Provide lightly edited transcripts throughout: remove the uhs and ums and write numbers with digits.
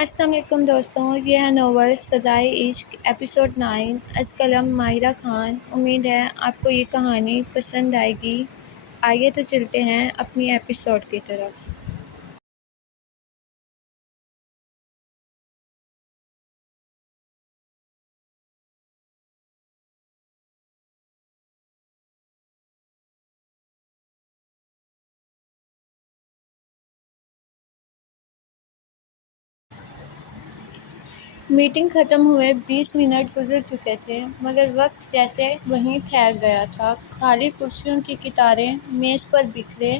السلام علیکم دوستوں، یہ ہے ناول صدائے عشق ایپیسوڈ 9 از قلم ماہرہ خان۔ امید ہے آپ کو یہ کہانی پسند آئے گی۔ آئیے تو چلتے ہیں اپنی ایپیسوڈ کی طرف۔ میٹنگ ختم ہوئے 20 منٹ گزر چکے تھے، مگر وقت جیسے وہیں ٹھہر گیا تھا۔ خالی کرسیوں کی قطاریں، میز پر بکھرے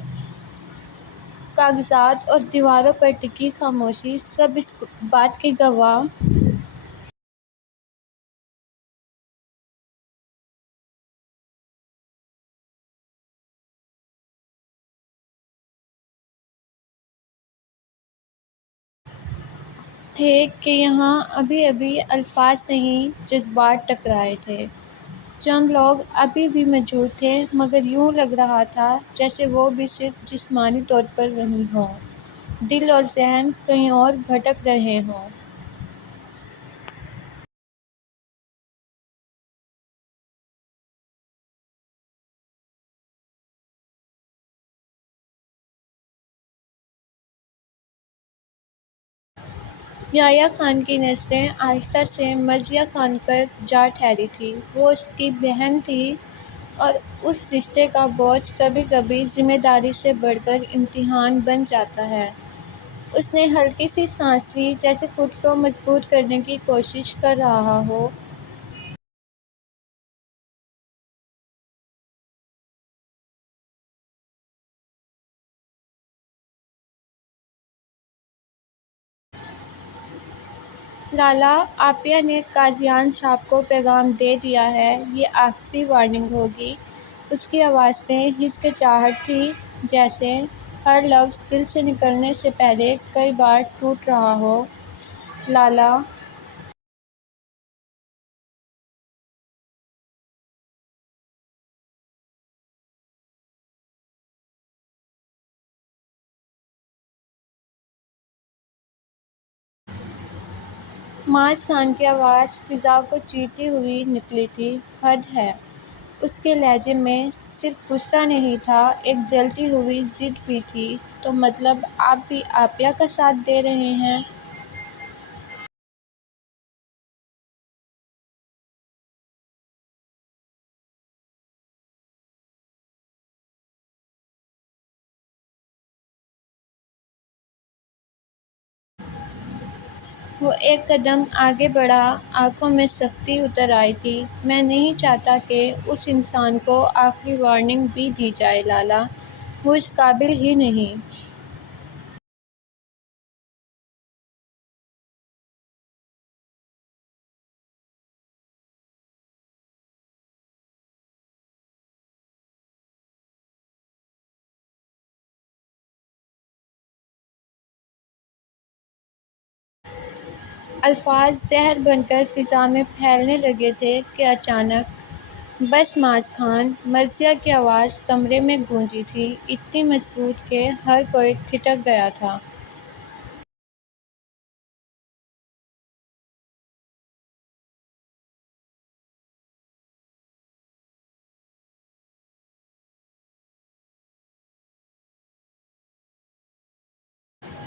کاغذات اور دیواروں پر ٹکی خاموشی سب اس بات کے گواہ تھے کہ یہاں ابھی ابھی الفاظ نہیں، جذبات ٹکرائے تھے۔ چند لوگ ابھی بھی موجود تھے، مگر یوں لگ رہا تھا جیسے وہ بھی صرف جسمانی طور پر وہیں ہوں، دل اور ذہن کہیں اور بھٹک رہے ہوں۔ یحییٰ خان کی نظریں آہستہ سے مرثیہ خان پر جا ٹھہری تھیں۔ وہ اس کی بہن تھی اور اس رشتے کا بوجھ کبھی کبھی ذمہ داری سے بڑھ کر امتحان بن جاتا ہے۔ اس نے ہلکی سی سانس لی، جیسے خود کو مضبوط کرنے کی کوشش کر رہا ہو۔ لالا، عافیہ نے قاضیان صاحب کو پیغام دے دیا ہے، یہ آخری وارننگ ہوگی۔ اس کی آواز میں ہچکچاہٹ تھی، جیسے ہر لفظ دل سے نکلنے سے پہلے کئی بار ٹوٹ رہا ہو۔ لالا، معاذ خان کی آواز فضا کو چیرتی ہوئی نکلی تھی۔ حد ہے۔ اس کے لہجے میں صرف غصہ نہیں تھا، ایک جلتی ہوئی ضد بھی تھی۔ تو مطلب آپ بھی عافیہ کا ساتھ دے رہے ہیں؟ وہ ایک قدم آگے بڑھا، آنکھوں میں سختی اتر آئی تھی۔ میں نہیں چاہتا کہ اس انسان کو آخری وارننگ بھی دی جائے لالا، وہ اس قابل ہی نہیں۔ الفاظ زہر بن کر فضا میں پھیلنے لگے تھے کہ اچانک بس معاذ خان، مرثیہ کی آواز کمرے میں گونجی تھی، اتنی مضبوط کہ ہر کوئی ٹھٹک گیا تھا۔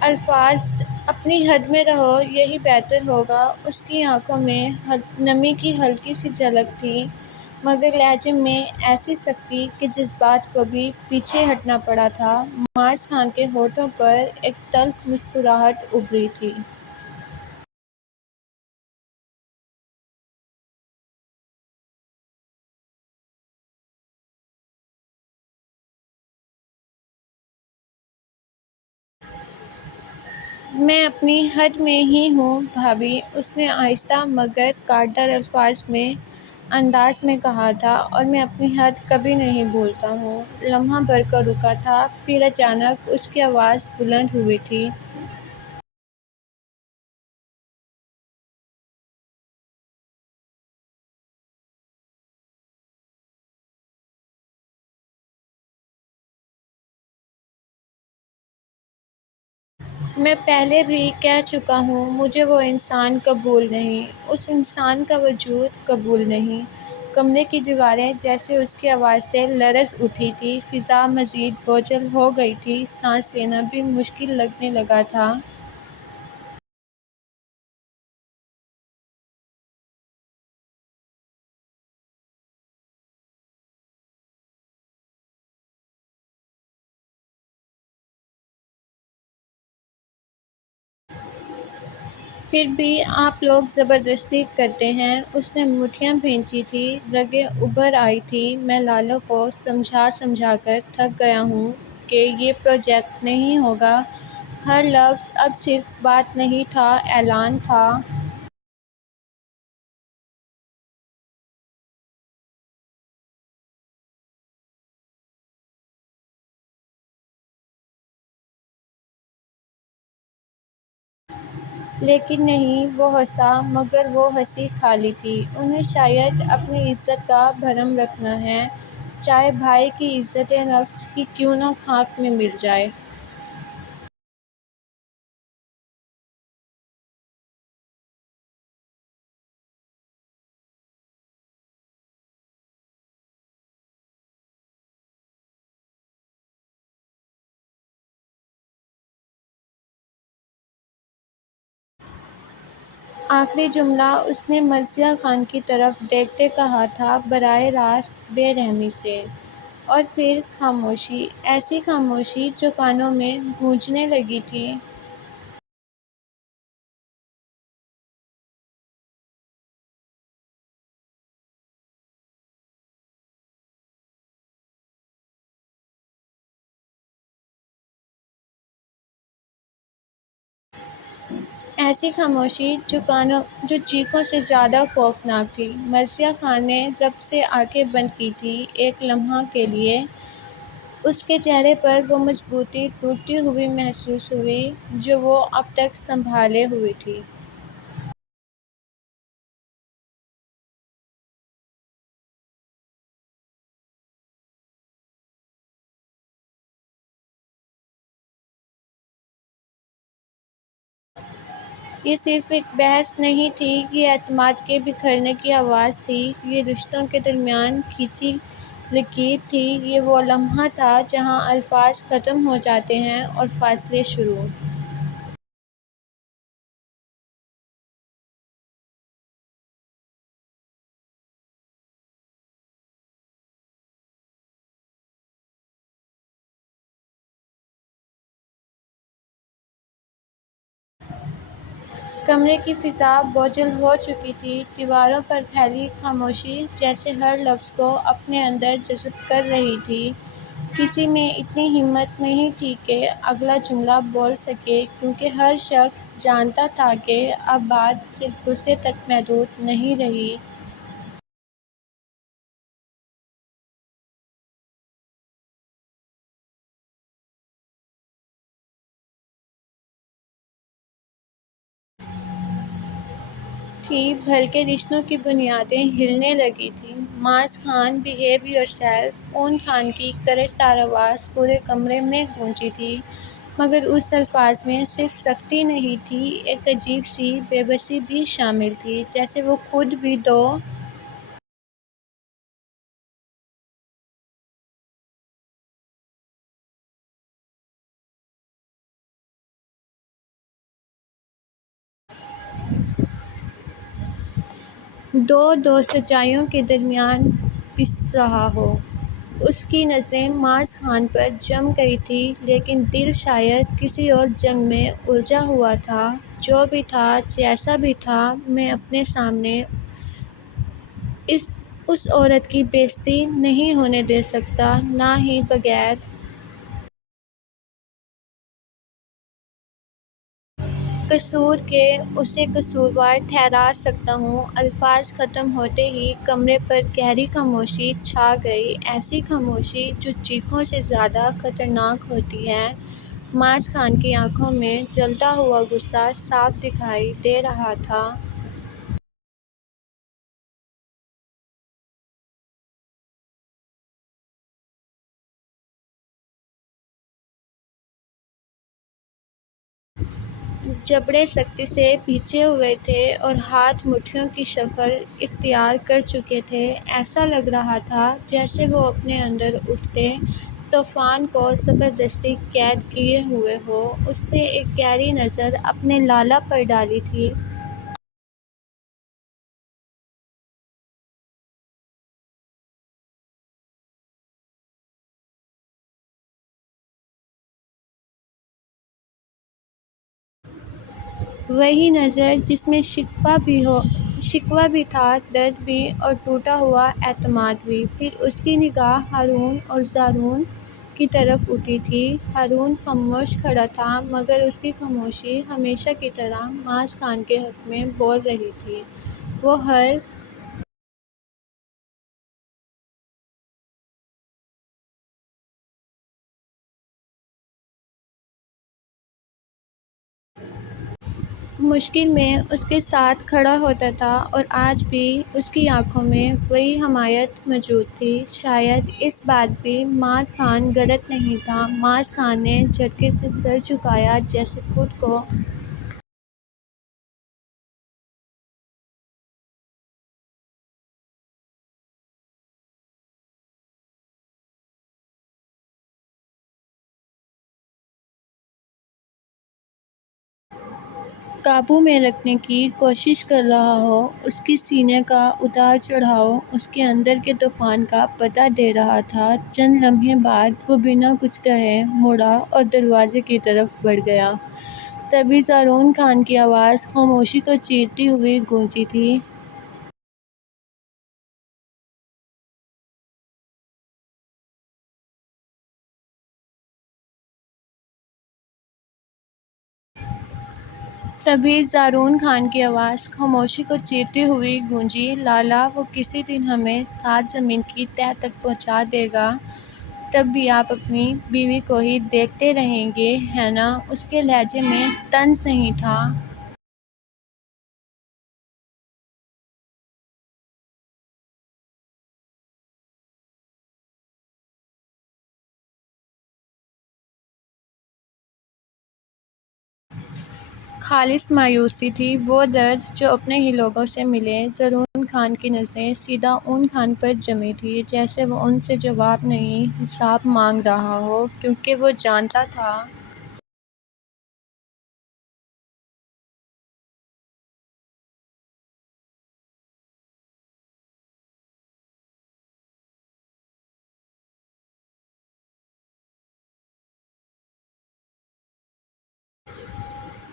الفاظ، اپنی حد میں رہو، یہی بہتر ہوگا۔ اس کی آنکھوں میں نمی کی ہلکی سی جھلک تھی، مگر لہجے میں ایسی سختی کہ جذبات کو بھی پیچھے ہٹنا پڑا تھا۔ معاذ خان کے ہونٹوں پر ایک تلخ مسکراہٹ ابھری تھی۔ میں اپنی حد میں ہی ہوں بھابھی، اس نے آہستہ مگر کاٹدار الفاظ میں انداز میں کہا تھا، اور میں اپنی حد کبھی نہیں بھولتا ہوں۔ لمحہ بھر کو رکا تھا، پھر اچانک اس کی آواز بلند ہوئی تھی۔ میں پہلے بھی کہہ چکا ہوں، مجھے وہ انسان قبول نہیں، اس انسان کا وجود قبول نہیں۔ کمرے کی دیواریں جیسے اس کی آواز سے لرز اٹھی تھی، فضا مزید بوجھل ہو گئی تھی، سانس لینا بھی مشکل لگنے لگا تھا۔ پھر بھی آپ لوگ زبردستی کرتے ہیں۔ اس نے مٹھیاں بھینچی تھیں، رگیں ابھر آئی تھیں۔ میں لالو کو سمجھا سمجھا کر تھک گیا ہوں کہ یہ پروجیکٹ نہیں ہوگا۔ ہر لفظ اب صرف بات نہیں تھا، اعلان تھا۔ لیکن نہیں، وہ ہنسا، مگر وہ ہنسی خالی تھی۔ انہیں شاید اپنی عزت کا بھرم رکھنا ہے، چاہے بھائی کی عزت نفس ہی کیوں نہ خاک میں مل جائے۔ آخری جملہ اس نے مرثیہ خان کی طرف دیکھتے کہا تھا، براہ راست بے رحمی سے۔ اور پھر خاموشی، ایسی خاموشی جو کانوں میں گونجنے لگی تھی۔ ایسی خاموشی جو چیخوں سے زیادہ خوفناک تھی۔ مرثیہ خان نے ضبط سے آنکھیں بند کی تھیں۔ ایک لمحہ کے لیے اس کے چہرے پر وہ مضبوطی ٹوٹتی ہوئی محسوس ہوئی جو وہ اب تک سنبھالے ہوئی تھی۔ یہ صرف ایک بحث نہیں تھی، یہ اعتماد کے بکھرنے کی آواز تھی، یہ رشتوں کے درمیان کھینچی لکیر تھی، یہ وہ لمحہ تھا جہاں الفاظ ختم ہو جاتے ہیں اور فاصلے شروع۔ کمرے کی فضا بوجھل ہو چکی تھی، دیواروں پر پھیلی خاموشی جیسے ہر لفظ کو اپنے اندر جذب کر رہی تھی۔ کسی میں اتنی ہمت نہیں تھی کہ اگلا جملہ بول سکے، کیونکہ ہر شخص جانتا تھا کہ اب بات صرف غصے تک محدود نہیں رہی۔ بلکہ رشتوں کی بنیادیں ہلنے لگی تھیں۔ معاذ خان بہیو یور سیلف، اون خان کی کرج دار آواز پورے کمرے میں گونجی تھی، مگر اس الفاظ میں صرف سختی نہیں تھی، ایک عجیب سی بے بسی بھی شامل تھی، جیسے وہ خود بھی دو سچائیوں کے درمیان پس رہا ہو۔ اس کی نظریں معاذ خان پر جم گئی تھیں، لیکن دل شاید کسی اور جنگ میں الجھا ہوا تھا۔ جو بھی تھا، جیسا بھی تھا، میں اپنے سامنے اس عورت کی بے عزتی نہیں ہونے دے سکتا، نہ ہی بغیر قصور کے اسے قصوروار ٹھہرا سکتا ہوں۔ الفاظ ختم ہوتے ہی کمرے پر گہری خاموشی چھا گئی، ایسی خاموشی جو چیخوں سے زیادہ خطرناک ہوتی ہے۔ معاذ خان کی آنکھوں میں جلتا ہوا غصہ صاف دکھائی دے رہا تھا۔ جبڑے سختی سے پیچھے ہوئے تھے اور ہاتھ مٹھیوں کی شکل اختیار کر چکے تھے۔ ایسا لگ رہا تھا جیسے وہ اپنے اندر اٹھتے طوفان کو زبردستی قید کیے ہوئے ہو۔ اس نے ایک گہری نظر اپنے لالا پر ڈالی تھی۔ وہی نظر جس میں شکوہ بھی تھا، درد بھی، اور ٹوٹا ہوا اعتماد بھی۔ پھر اس کی نگاہ ہارون اور زارون کی طرف اٹھی تھی۔ ہارون خاموش کھڑا تھا، مگر اس کی خاموشی ہمیشہ کی طرح معاذ خان کے حق میں بول رہی تھی۔ وہ ہر مشکل میں اس کے ساتھ کھڑا ہوتا تھا، اور آج بھی اس کی آنکھوں میں وہی حمایت موجود تھی۔ شاید اس بات بھی معاذ خان غلط نہیں تھا۔ معاذ خان نے جھٹکے سے سر جھکایا، جیسے خود کو قابو میں رکھنے کی کوشش کر رہا ہو۔ اس کی سینے کا اتار چڑھاؤ اس کے اندر کے طوفان کا پتہ دے رہا تھا۔ چند لمحے بعد وہ بنا کچھ کہے مڑا اور دروازے کی طرف بڑھ گیا۔ تبھی زارون خان کی آواز خاموشی کو چیرتی ہوئی گونجی تھی۔ خاموشی کو چیرتی ہوئی گونجی، لالا، وہ کسی دن ہمیں ساتھ زمین کی تہہ تک پہنچا دے گا۔ تب بھی آپ اپنی بیوی کو ہی دیکھتے رہیں گے، ہے نا؟ اس کے لہجے میں طنز نہیں تھا۔ خالص مایوسی تھی، وہ درد جو اپنے ہی لوگوں سے ملے۔ زارون خان کی نظریں سیدھا ان خان پر جمی تھیں، جیسے وہ ان سے جواب نہیں، حساب مانگ رہا ہو، کیونکہ وہ جانتا تھا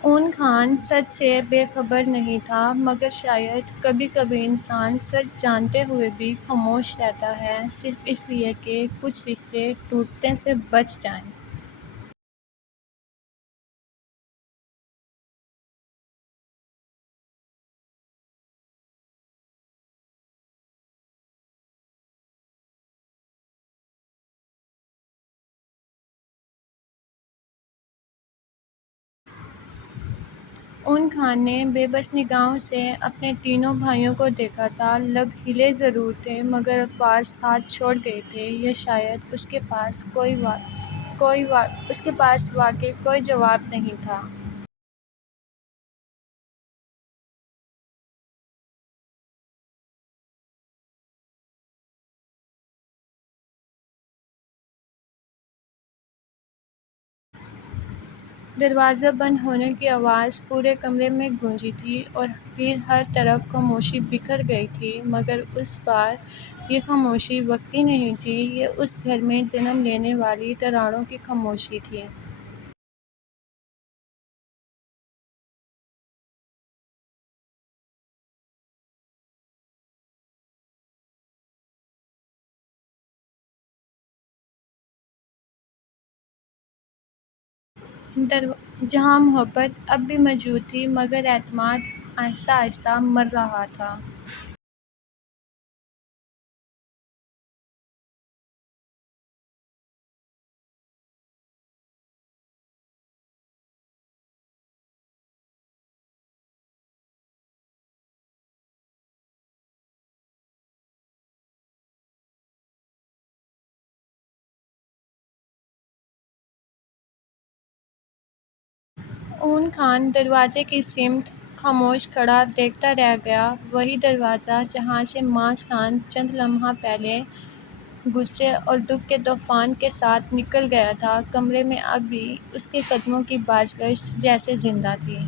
اون خان سچ سے بے خبر نہیں تھا، مگر شاید کبھی کبھی انسان سچ جانتے ہوئے بھی خاموش رہتا ہے، صرف اس لیے کہ کچھ رشتے ٹوٹنے سے بچ جائیں۔ اون خان نے بے بس نگاہوں سے اپنے تینوں بھائیوں کو دیکھا تھا۔ لب ہلے ضرور تھے، مگر الفاظ ساتھ چھوڑ گئے تھے، یا شاید اس کے پاس واقعی کوئی جواب نہیں تھا۔ دروازہ بند ہونے کی آواز پورے کمرے میں گونجی تھی، اور پھر ہر طرف خاموشی بکھر گئی تھی، مگر اس بار یہ خاموشی وقتی نہیں تھی، یہ اس گھر میں جنم لینے والی دراڑوں کی خاموشی تھی۔ جہاں محبت اب بھی موجود تھی، مگر اعتماد آہستہ آہستہ مر رہا تھا۔ اون خان دروازے کی سمت خاموش کھڑا دیکھتا رہ گیا، وہی دروازہ جہاں سے معاذ خان چند لمحہ پہلے غصے اور دکھ کے طوفان کے ساتھ نکل گیا تھا۔ کمرے میں اب بھی اس کے قدموں کی بازگشت جیسے زندہ تھی۔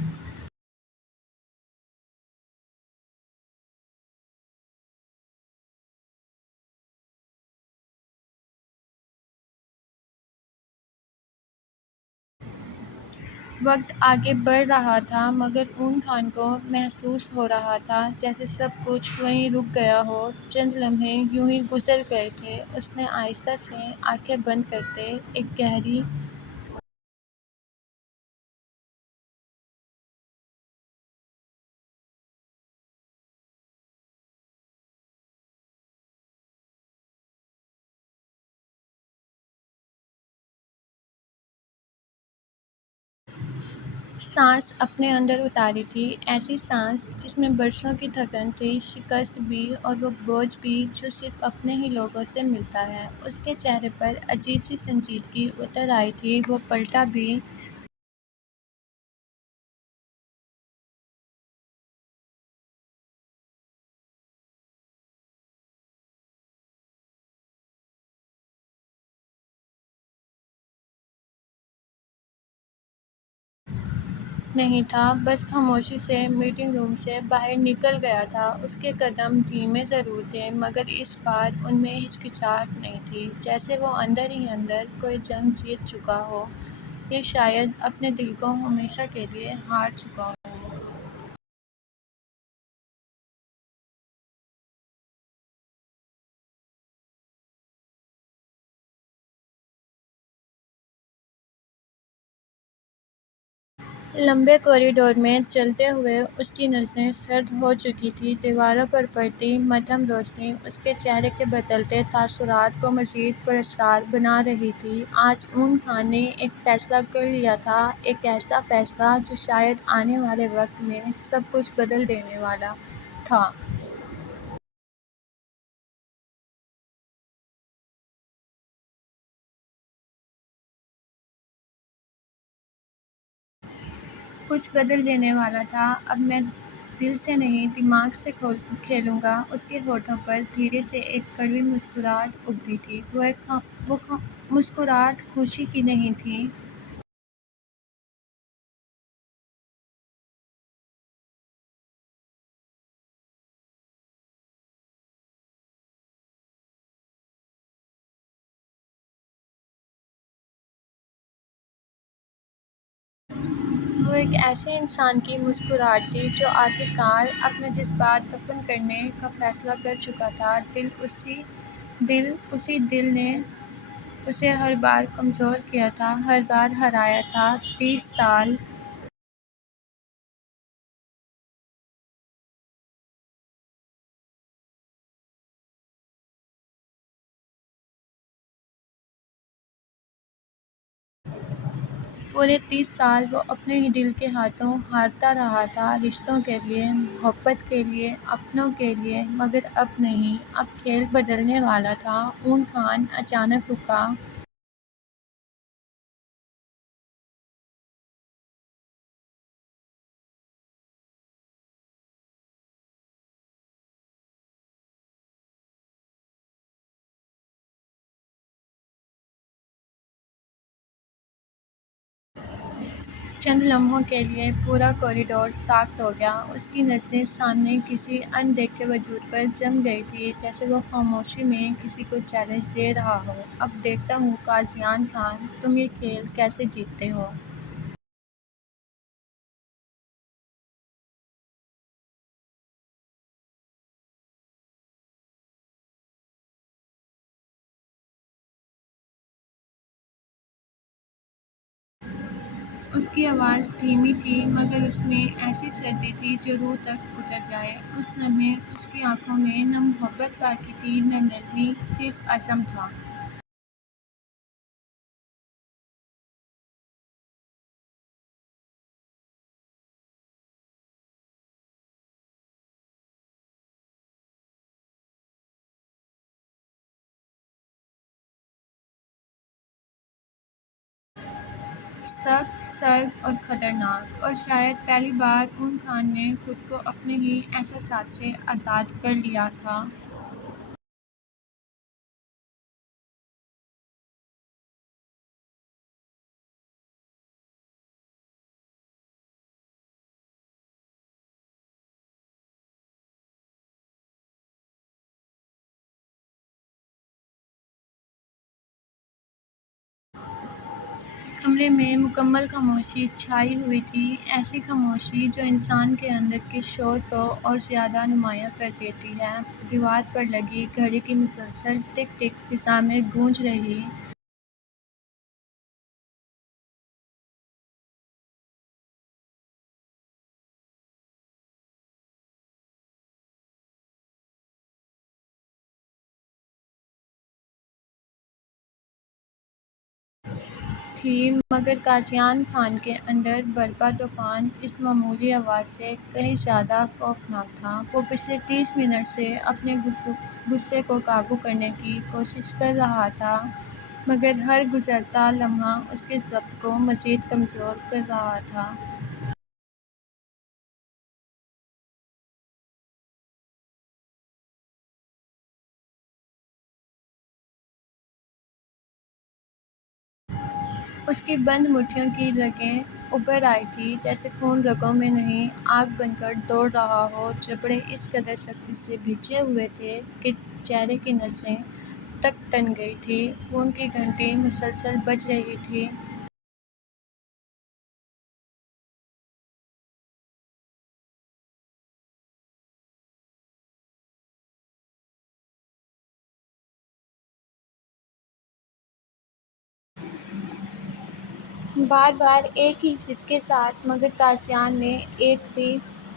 وقت آگے بڑھ رہا تھا مگر اون خان کو محسوس ہو رہا تھا جیسے سب کچھ وہیں رک گیا ہو۔ چند لمحے یوں ہی گزر گئے تھے۔ اس نے آہستہ سے آنکھیں بند کرتے ایک گہری سانس اپنے اندر اتاری تھی، ایسی سانس جس میں برسوں کی تھکن تھی، شکست بھی اور وہ بوجھ بھی جو صرف اپنے ہی لوگوں سے ملتا ہے۔ اس کے چہرے پر عجیب سی سنجیدگی اتر آئی تھی، وہ پلٹا بھی نہیں تھا، بس خاموشی سے میٹنگ روم سے باہر نکل گیا تھا۔ اس کے قدم دھیمے ضرور تھے مگر اس بار ان میں ہچکچاہٹ نہیں تھی، جیسے وہ اندر ہی اندر کوئی جنگ جیت چکا ہو یا شاید اپنے دل کو ہمیشہ کے لیے ہار چکا ہو۔ لمبے کوریڈور میں چلتے ہوئے اس کی نظریں سرد ہو چکی تھیں، دیواروں پر پڑتی مدھم روشنی اس کے چہرے کے بدلتے تاثرات کو مزید پراسرار بنا رہی تھی۔ آج اون خان نے ایک فیصلہ کر لیا تھا، ایک ایسا فیصلہ جو شاید آنے والے وقت میں سب کچھ بدل دینے والا تھا۔ کچھ بدل دینے والا تھا۔ اب میں دل سے نہیں دماغ سے کھیلوں گا۔ اس کے ہونٹوں پر دھیرے سے ایک کڑوی مسکراہٹ ابھری تھی، وہ مسکراہٹ خوشی کی نہیں تھی۔ وہ ایک ایسے انسان کی مسکراہٹ تھی جو آخرکار اپنے جذبات دفن کرنے کا فیصلہ کر چکا تھا۔ اسی دل نے اسے ہر بار کمزور کیا تھا، ہر بار ہرایا تھا۔ 30 سال پورے 30 سال وہ اپنے ہی دل کے ہاتھوں ہارتا رہا تھا، رشتوں کے لیے، محبت کے لیے، اپنوں کے لیے، مگر اب نہیں، اب کھیل بدلنے والا تھا۔ اون خان اچانک رکا۔ چند لمحوں کے لیے پورا کوریڈور ساکت ہو گیا۔ اس کی نظریں سامنے کسی اندیکھے وجود پر جم گئی تھیں، جیسے وہ خاموشی میں کسی کو چیلنج دے رہا ہو۔ اب دیکھتا ہوں قاضیان خان، تم یہ کھیل کیسے جیتتے ہو؟ اس کی آواز دھیمی تھی مگر اس میں ایسی سردی تھی جو روح تک اتر جائے۔ اس لمحے اس کی آنکھوں میں نہ محبت باقی تھی نہ نرمی، صرف عزم تھا۔ سخت، سرد اور خطرناک، اور شاید پہلی بار اون خان نے خود کو اپنے ہی احساسات سے آزاد کر لیا تھا۔ کمرے میں مکمل خاموشی چھائی ہوئی تھی، ایسی خاموشی جو انسان کے اندر کے شور کو اور زیادہ نمایاں کر دیتی ہے۔ دیوار پر لگی گھڑی کی مسلسل ٹک ٹک فضا میں گونج رہی۔ تھی، مگر قاضیان خان کے اندر برپا طوفان اس معمولی آواز سے کہیں زیادہ خوفناک تھا۔ وہ پچھلے 30 منٹ سے اپنے غصے کو قابو کرنے کی کوشش کر رہا تھا، مگر ہر گزرتا لمحہ اس کے ضبط کو مزید کمزور کر رہا تھا۔ اس کی بند مٹھیوں کی رگیں ابھر آئی تھیں، جیسے خون رگوں میں نہیں، آگ بن کر دوڑ رہا ہو۔ جبڑے اس قدر سختی سے بھیجے ہوئے تھے کہ چہرے کی نسیں تک تن گئی تھیں۔ فون کی گھنٹی مسلسل بج رہی تھی۔ بار بار ایک ہی ضد کے ساتھ، مگر قاضیان نے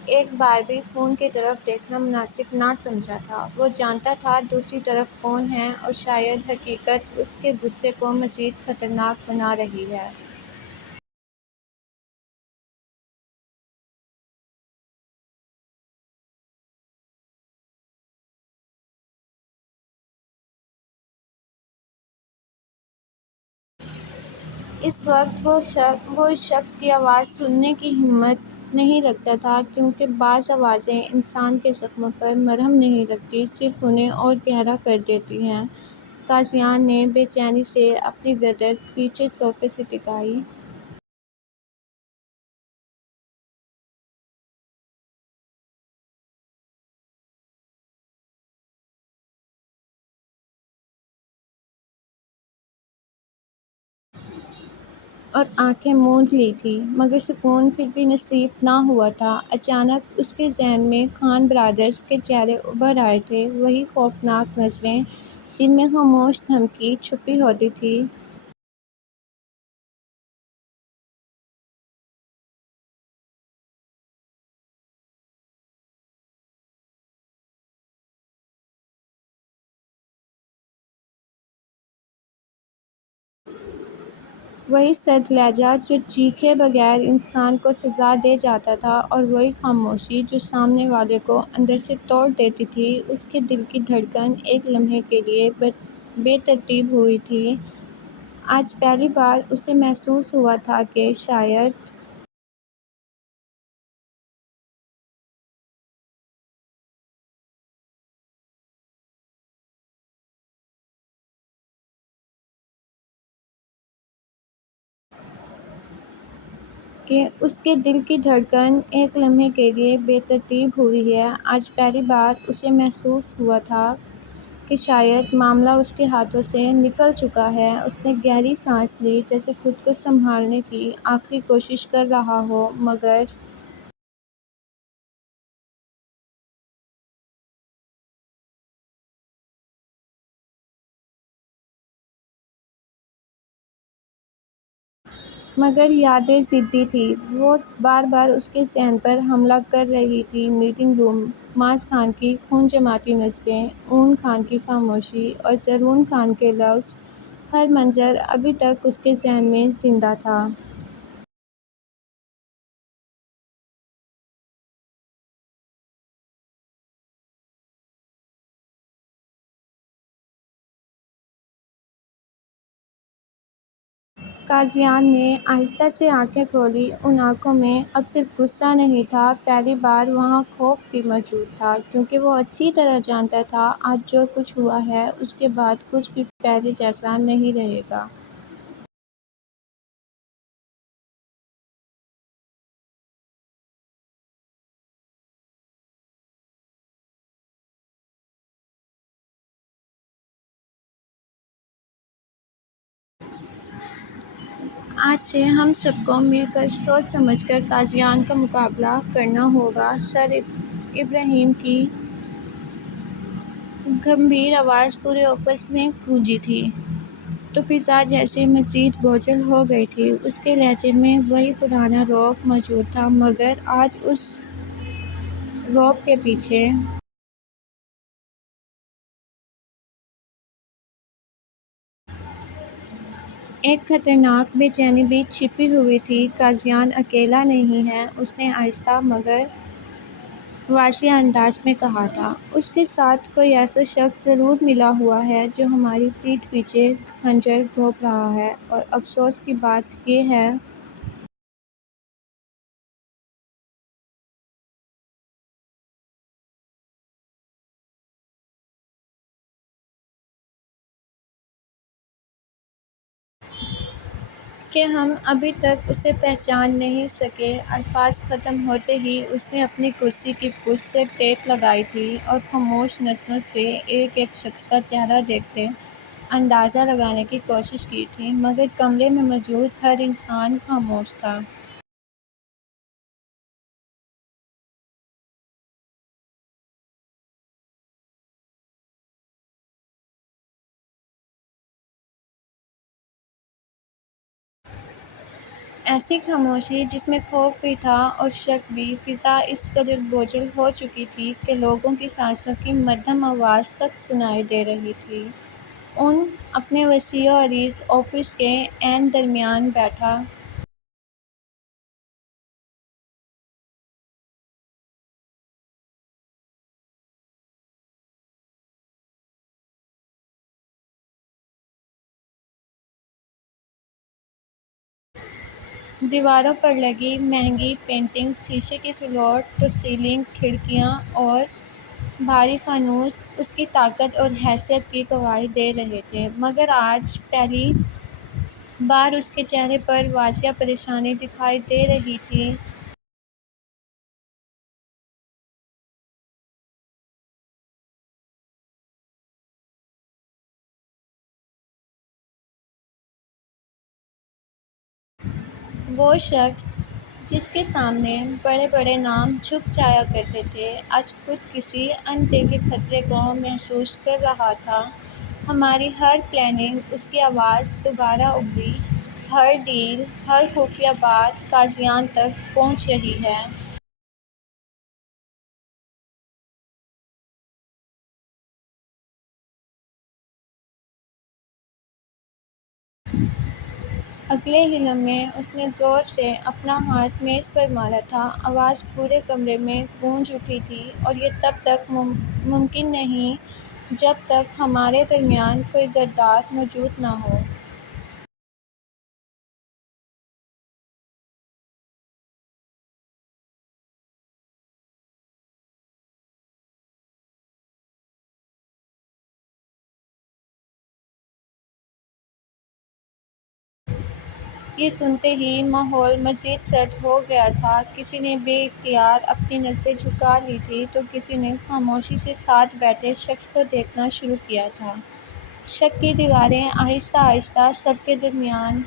ایک بار بھی فون کی طرف دیکھنا مناسب نہ سمجھا تھا۔ وہ جانتا تھا دوسری طرف کون ہے، اور شاید حقیقت اس کے غصے کو مزید خطرناک بنا رہی ہے۔ اس وقت وہ اس شخص کی آواز سننے کی ہمت نہیں رکھتا تھا، کیونکہ بعض آوازیں انسان کے زخموں پر مرہم نہیں رکھتی، صرف انہیں اور گہرا کر دیتی ہیں۔ قاضیان نے بے چینی سے اپنی گردن پیچھے صوفے سے ٹکائی۔ اور آنکھیں موند لی تھیں، مگر سکون پھر بھی نصیب نہ ہوا تھا۔ اچانک اس کے ذہن میں خان برادرز کے چہرے ابھر آئے تھے، وہی خوفناک نظریں جن میں خاموش دھمکی چھپی ہوتی تھی۔ وہی سرد لہجہ جو چیخے بغیر انسان کو سزا دے جاتا تھا، اور وہی خاموشی جو سامنے والے کو اندر سے توڑ دیتی تھی۔ اس کے دل کی دھڑکن ایک لمحے کے لیے بے ترتیب ہوئی تھی۔ آج پہلی بار اسے محسوس ہوا تھا کہ اس کے دل کی دھڑکن ایک لمحے کے لیے بے ترتیب ہوئی ہے۔ آج پہلی بار اسے محسوس ہوا تھا کہ شاید معاملہ اس کے ہاتھوں سے نکل چکا ہے۔ اس نے گہری سانس لی، جیسے خود کو سنبھالنے کی آخری کوشش کر رہا ہو، مگر یادیں ضدی تھیں۔ وہ بار بار اس کے ذہن پر حملہ کر رہی تھی۔ میٹنگ روم، معاذ خان کی خون جماتی نظریں، اون خان کی خاموشی، اور زرون خان کے لفظ، ہر منظر ابھی تک اس کے ذہن میں زندہ تھا۔ قاضیان نے آہستہ سے آنکھیں کھولیں۔ ان آنکھوں میں اب صرف غصہ نہیں تھا، پہلی بار وہاں خوف بھی موجود تھا، کیونکہ وہ اچھی طرح جانتا تھا آج جو کچھ ہوا ہے اس کے بعد کچھ بھی پہلے جیسا نہیں رہے گا۔ آج سے ہم سب کو مل کر سوچ سمجھ کر قاضیان کا مقابلہ کرنا ہوگا۔ سر ابراہیم کی گمبھیر آواز پورے آفس میں گونجی تھی، تو فضا جیسے مزید بوجھل ہو گئی تھی۔ اس کے لہجے میں وہی پرانا رعب موجود تھا، مگر آج اس رعب کے پیچھے ایک خطرناک بے چینی بھی چھپی ہوئی تھی۔ قاضیان اکیلا نہیں ہے، اس نے آہستہ مگر واضح انداز میں کہا تھا۔ اس کے ساتھ کوئی ایسا شخص ضرور ملا ہوا ہے جو ہماری پیٹھ پیچھے خنجر گھونپ رہا ہے، اور افسوس کی بات یہ ہے کہ ہم ابھی تک اسے پہچان نہیں سکے۔ الفاظ ختم ہوتے ہی اس نے اپنی کرسی کی پشت سے ٹیپ لگائی تھی اور خاموش نظروں سے ایک ایک شخص کا چہرہ دیکھتے اندازہ لگانے کی کوشش کی تھی، مگر کمرے میں موجود ہر انسان خاموش تھا۔ ایسی خاموشی جس میں خوف بھی تھا اور شک بھی۔ فضا اس قدر بوجھل ہو چکی تھی کہ لوگوں کی سانسوں کی مدھم آواز تک سنائی دے رہی تھی۔ ان اپنے وسیع و عریض آفس کے عین درمیان بیٹھا دیواروں پر لگی مہنگی پینٹنگز، شیشے کے فلور ٹو سیلنگ کھڑکیاں اور بھاری فانوس اس کی طاقت اور حیثیت کی گواہی دے رہے تھے، مگر آج پہلی بار اس کے چہرے پر واضح پریشانی دکھائی دے رہی تھی۔ وہ شخص جس کے سامنے بڑے بڑے نام جھک جایا کرتے تھے، آج خود کسی اندیکھے خطرے کو محسوس کر رہا تھا۔ ہماری ہر پلاننگ، اس کی آواز دوبارہ ابھری، ہر ڈیل، ہر خفیہ بات قاضیان تک پہنچ رہی ہے۔ اگلے ہی لمحے اس نے زور سے اپنا ہاتھ میز پر مارا تھا۔ آواز پورے کمرے میں گونج اٹھی تھی، اور یہ تب تک ممکن نہیں جب تک ہمارے درمیان کوئی غدار موجود نہ ہو۔ یہ سنتے ہی ماحول مزید سرد ہو گیا تھا۔ کسی نے بے اختیار اپنی نظریں جھکا لی تھیں، تو کسی نے خاموشی سے ساتھ بیٹھے شخص کو دیکھنا شروع کیا تھا۔ شک کی دیواریں آہستہ آہستہ سب کے درمیان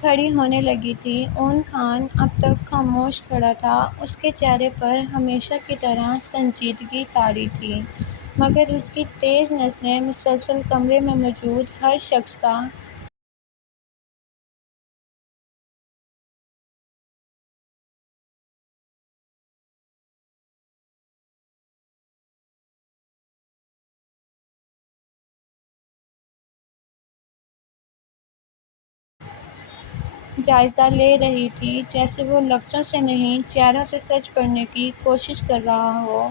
کھڑی ہونے لگی تھیں۔ اون خان اب تک خاموش کھڑا تھا، اس کے چہرے پر ہمیشہ کی طرح سنجیدگی طاری تھی، مگر اس کی تیز نظریں مسلسل کمرے میں موجود ہر شخص کا جائزہ لے رہی تھی، جیسے وہ لفظوں سے نہیں چہروں سے سچ پڑھنے کی کوشش کر رہا ہو۔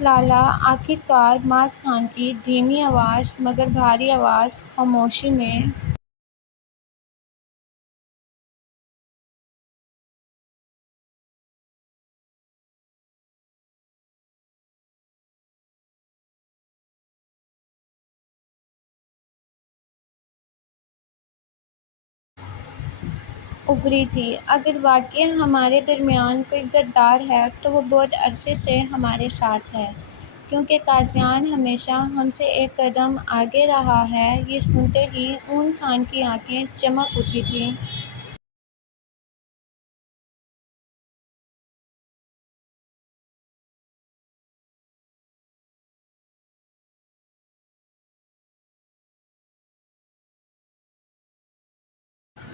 لالا آخر کار معاذ خان کی دھیمی آواز مگر بھاری آواز خاموشی میں ابھری تھی۔ اگر واقعی ہمارے درمیان کوئی غدار ہے تو وہ بہت عرصے سے ہمارے ساتھ ہے، کیونکہ قاضیان ہمیشہ ہم سے ایک قدم آگے رہا ہے۔ یہ سنتے ہی اون خان کی آنکھیں چمک اٹھی تھیں۔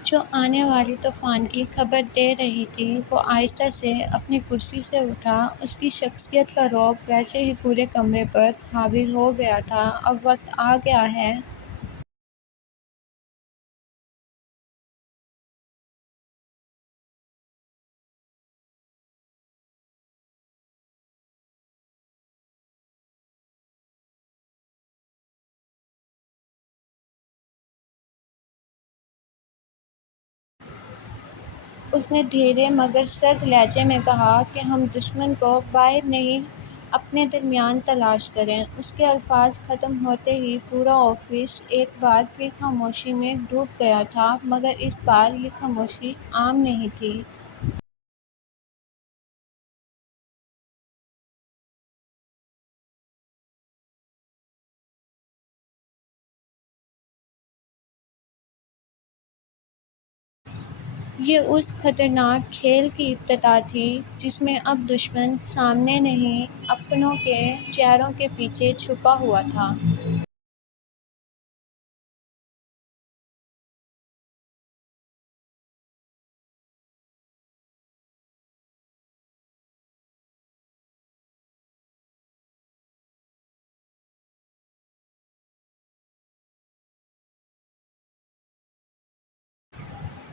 جو آنے والے طوفان کی خبر دے رہی تھی، وہ آہستہ سے اپنی کرسی سے اٹھا۔ اس کی شخصیت کا رعب ویسے ہی پورے کمرے پر حاوی ہو گیا تھا۔ اب وقت آ گیا ہے۔ اس نے دھیرے مگر سرد لہجے میں کہا کہ ہم دشمن کو باہر نہیں، اپنے درمیان تلاش کریں۔ اس کے الفاظ ختم ہوتے ہی پورا آفس ایک بار پھر خاموشی میں ڈوب گیا تھا، مگر اس بار یہ خاموشی عام نہیں تھی۔ یہ اس خطرناک کھیل کی ابتدا تھی جس میں اب دشمن سامنے نہیں، اپنوں کے چہروں کے پیچھے چھپا ہوا تھا۔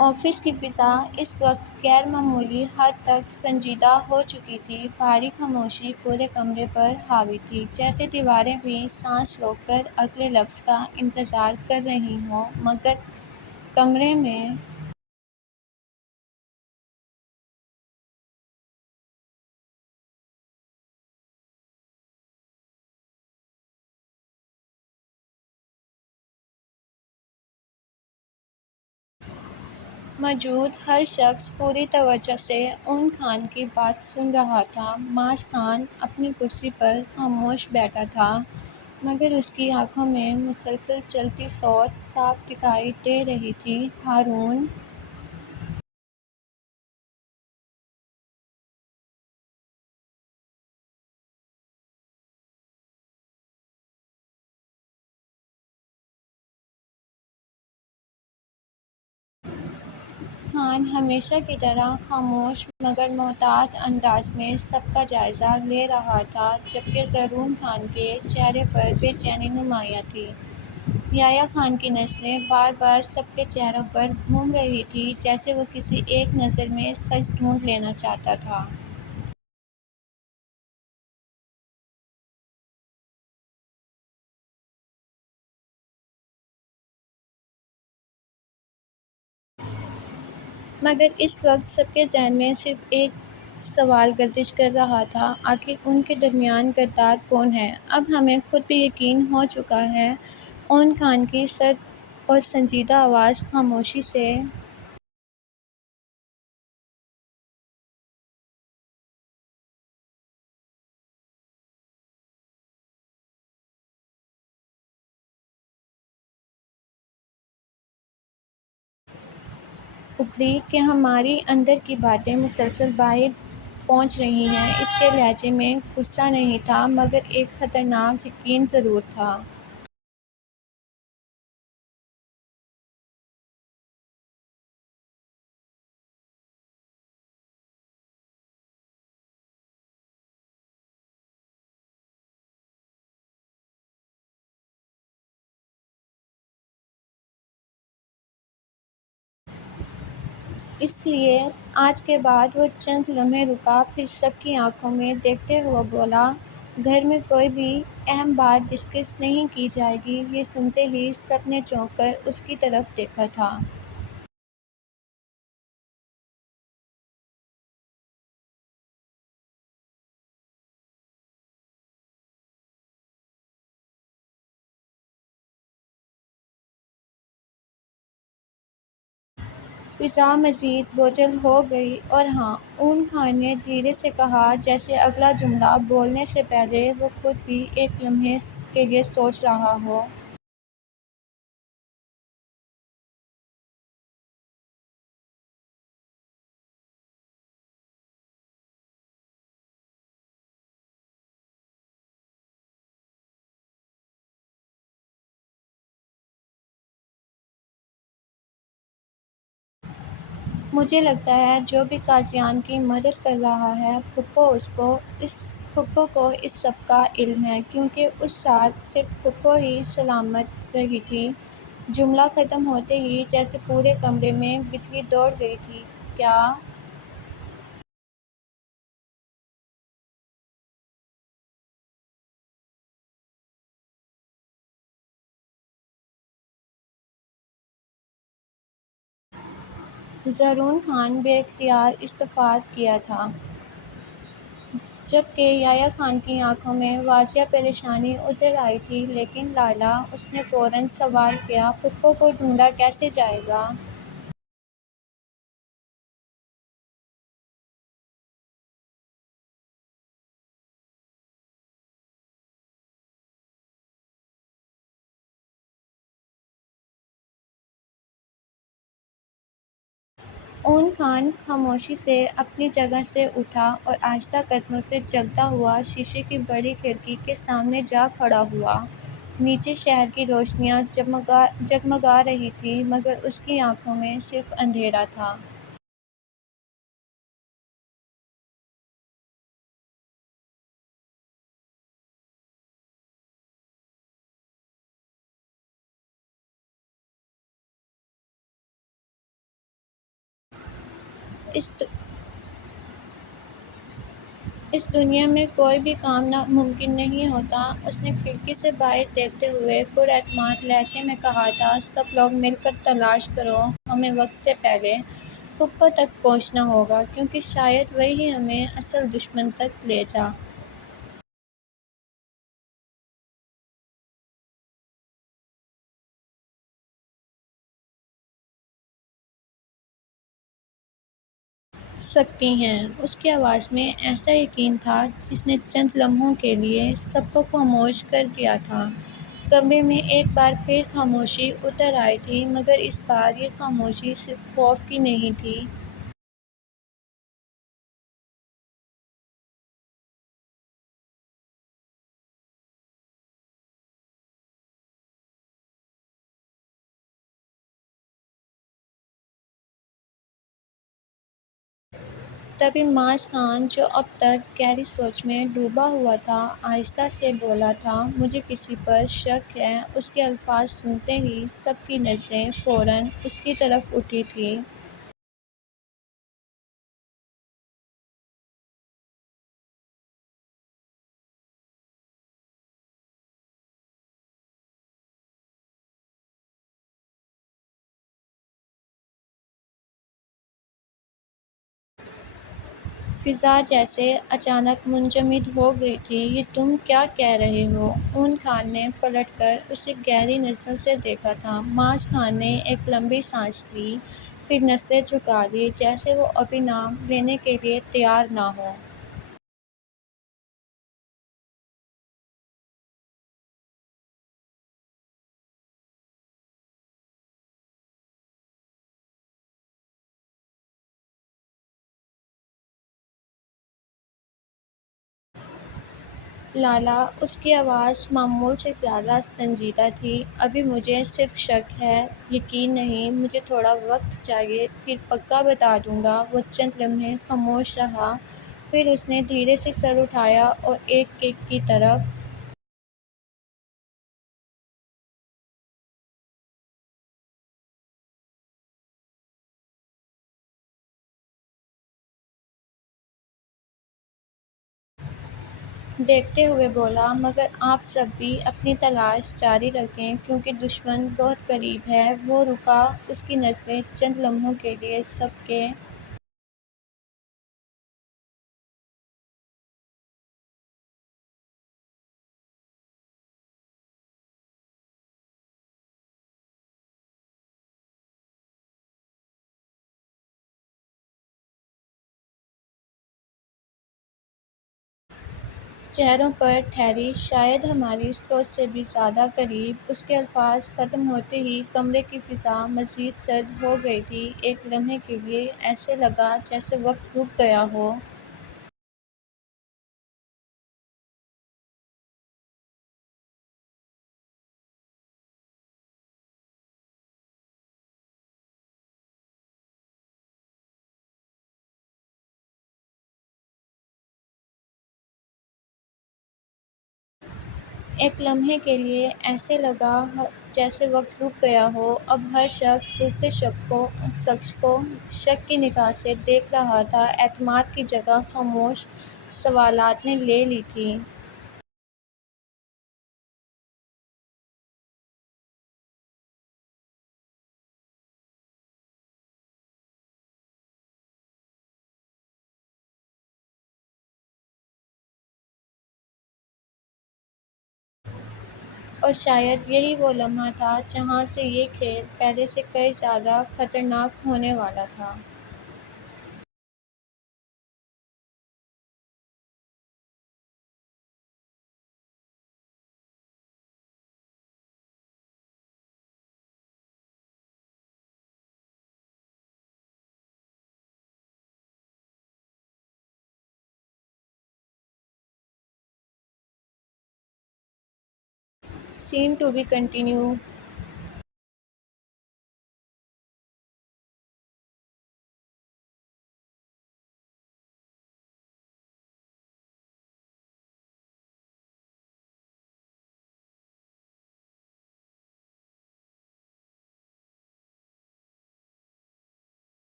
آفس کی فضا اس وقت غیر معمولی حد تک سنجیدہ ہو چکی تھی۔ بھاری خاموشی پورے کمرے پر حاوی تھی، جیسے دیواریں بھی سانس روک کر اگلے لفظ کا انتظار کر رہی ہوں، مگر کمرے میں موجود ہر شخص پوری توجہ سے اون خان کی بات سن رہا تھا۔ معاذ خان اپنی کرسی پر خاموش بیٹھا تھا، مگر اس کی آنکھوں میں مسلسل چلتی سوچ صاف دکھائی دے رہی تھی۔ ہارون خان ہمیشہ کی طرح خاموش مگر محتاط انداز میں سب کا جائزہ لے رہا تھا، جبکہ زرون خان کے چہرے پر بے چینی نمایاں تھی۔ یحییٰ خان کی نظریں بار بار سب کے چہروں پر گھوم رہی تھیں، جیسے وہ کسی ایک نظر میں سچ ڈھونڈ لینا چاہتا تھا۔ مگر اس وقت سب کے ذہن میں صرف ایک سوال گردش کر رہا تھا، آخر ان کے درمیان غدار کون ہے؟ اب ہمیں خود بھی یقین ہو چکا ہے۔ اون خان کی سرد اور سنجیدہ آواز خاموشی سے ابھری کہ ہماری اندر کی باتیں مسلسل باہر پہنچ رہی ہیں۔ اس کے لہجے میں غصہ نہیں تھا، مگر ایک خطرناک یقین ضرور تھا۔ اس لیے آج کے بعد وہ چند لمحے رکا، پھر سب کی آنکھوں میں دیکھتے ہوئے بولا، گھر میں کوئی بھی اہم بات ڈسکس نہیں کی جائے گی۔ یہ سنتے ہی سب نے چونک کر اس کی طرف دیکھا تھا۔ فضا مزید بوجھل ہو گئی، اور ہاں، اون خان نے دھیرے سے کہا، جیسے اگلا جملہ بولنے سے پہلے وہ خود بھی ایک لمحے کے لیے سوچ رہا ہو۔ مجھے لگتا ہے جو بھی قاضیان کی مدد کر رہا ہے، پھپھو کو اس سب کا علم ہے، کیونکہ اس رات صرف پھپھو ہی سلامت رہی تھی۔ جملہ ختم ہوتے ہی جیسے پورے کمرے میں بجلی دوڑ گئی تھی۔ کیا زرون خان بے اختیار استفاد کیا تھا، جبکہ یحییٰ خان کی آنکھوں میں واضح پریشانی اتر آئی تھی۔ لیکن لالا، اس نے فوراً سوال کیا، پھپھو کو ڈھونڈا کیسے جائے گا؟ اون خان خاموشی سے اپنی جگہ سے اٹھا اور آہستہ قدموں سے چلتا ہوا شیشے کی بڑی کھڑکی کے سامنے جا کھڑا ہوا۔ نیچے شہر کی روشنیاں جگمگا رہی تھیں، مگر اس کی آنکھوں میں صرف اندھیرا تھا۔ اس اس دنیا میں کوئی بھی کام ناممکن نہیں ہوتا، اس نے کھڑکی سے باہر دیکھتے ہوئے پر اعتماد لہجے میں کہا تھا۔ سب لوگ مل کر تلاش کرو، ہمیں وقت سے پہلے پھپھو تک پہنچنا ہوگا، کیونکہ شاید وہی ہمیں اصل دشمن تک لے جا۔ سکتی ہیں۔ اس کی آواز میں ایسا یقین تھا جس نے چند لمحوں کے لیے سب کو خاموش کر دیا تھا۔ کمرے میں ایک بار پھر خاموشی اتر آئی تھی، مگر اس بار یہ خاموشی صرف خوف کی نہیں تھی۔ تبھی معاذ خان، جو اب تک گہری سوچ میں ڈوبا ہوا تھا، آہستہ سے بولا تھا، مجھے کسی پر شک ہے۔ اس کے الفاظ سنتے ہی سب کی نظریں فوراً اس کی طرف اٹھی تھیں۔ فضا جیسے اچانک منجمد ہو گئی تھی۔ یہ تم کیا کہہ رہے ہو؟ اون خان نے پلٹ کر اسے گہری نظروں سے دیکھا تھا۔ معاذ خان نے ایک لمبی سانس لی، پھر نسلیں جھکا دیں جیسے وہ ابھی نام لینے کے لیے تیار نہ ہو۔ لالا، اس کی آواز معمول سے زیادہ سنجیدہ تھی، ابھی مجھے صرف شک ہے، یقین نہیں۔ مجھے تھوڑا وقت چاہیے، پھر پکا بتا دوں گا۔ وہ چند لمحے خاموش رہا، پھر اس نے دھیرے سے سر اٹھایا اور ایک کیک کی طرف دیکھتے ہوئے بولا، مگر آپ سب بھی اپنی تلاش جاری رکھیں کیونکہ دشمن بہت قریب ہے۔ وہ رکا، اس کی نظریں چند لمحوں کے لیے سب کے چہروں پر ٹھہری، شاید ہماری سوچ سے بھی زیادہ قریب۔ اس کے الفاظ ختم ہوتے ہی کمرے کی فضا مزید سرد ہو گئی تھی۔ ایک لمحے کے لیے ایسے لگا جیسے وقت رک گیا ہو۔ ایک لمحے کے لیے ایسے لگا جیسے وقت رک گیا ہو۔ اب ہر شخص دوسرے شخص کو شک کی نگاہ سے دیکھ رہا تھا۔ اعتماد کی جگہ خاموش سوالات نے لے لی تھی۔ اور شاید یہی وہ لمحہ تھا جہاں سے یہ کھیل پہلے سے کئی زیادہ خطرناک ہونے والا تھا۔ سین ٹو بی کنٹینیو